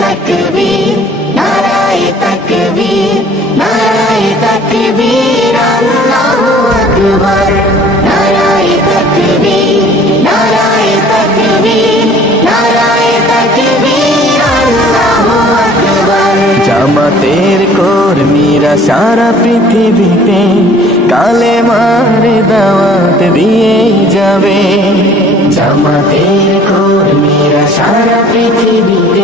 তকবীর নারায় তকবীর জামাতের কর্মীরা সারা পৃথিবীতে কালে মারে দাওয়াত দিয়ে যাবে। জামাতের কর্মীরা সারা পৃথিবীতে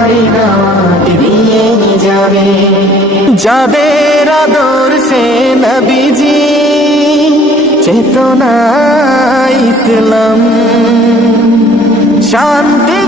মারে যাবে যাদের সে নবীজি চেতনা ইসলাম। শান্তি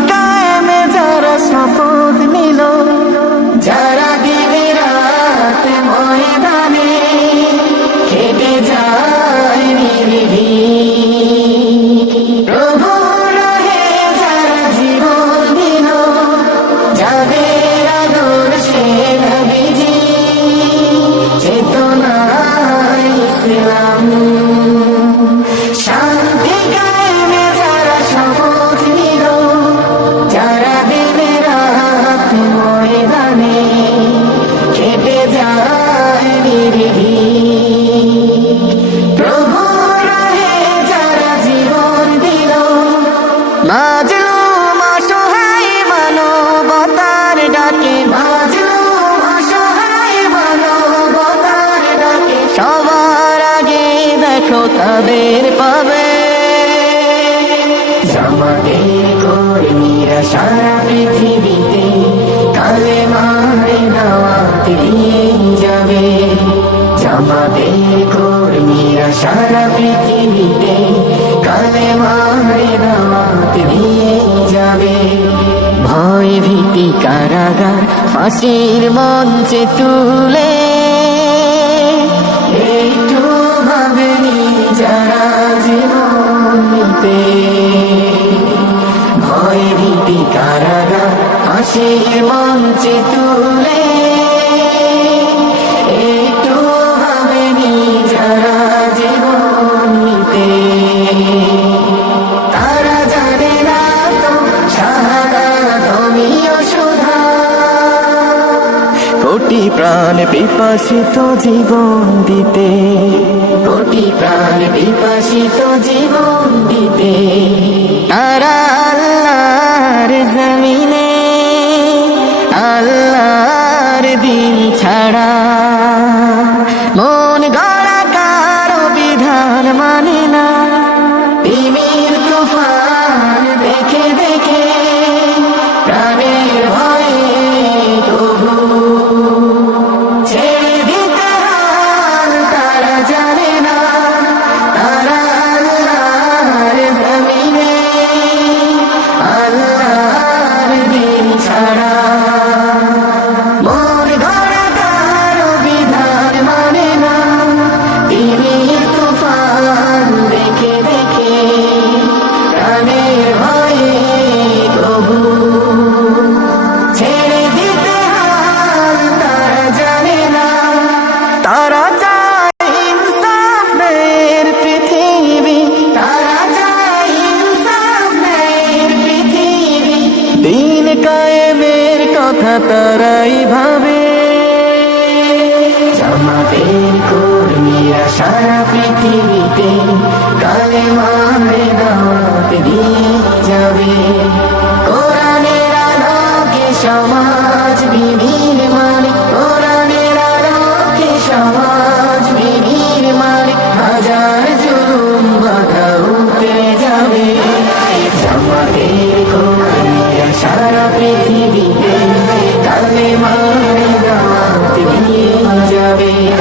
মাজলুম অসহায় মানবতার সবার আগে দেখো তাদের পাবে যাবে ভয় ভীতি কারাগার ফাঁসির মঞ্চে তুলে ভয় ভীতি কারাগার হাসির মঞ্চে তুলে কোটি প্রাণ বিপাশিত জীবন দিতে। কোটি প্রাণ বিপাসিত জীবন দিতে। তারা আল্লাহর জমিনে আল্লাহর দিন ছাড়া দিন কায়েমের কথা তারাই ভাবে। জামাতের কর্মীরা সারা পৃথিবীতে কালে মারে দাওয়াত দিয়ে যাবে। কোরআনের আলোকে সমাজ বিধির মানে কোরআনের আলোকে সমাজ বিধির মানে হাজার জুলুম বাধা উতরে যাবে। জামাতের কর্মী সারা পৃথিবীতে। তালে মারে গাওয়াতে যাবে।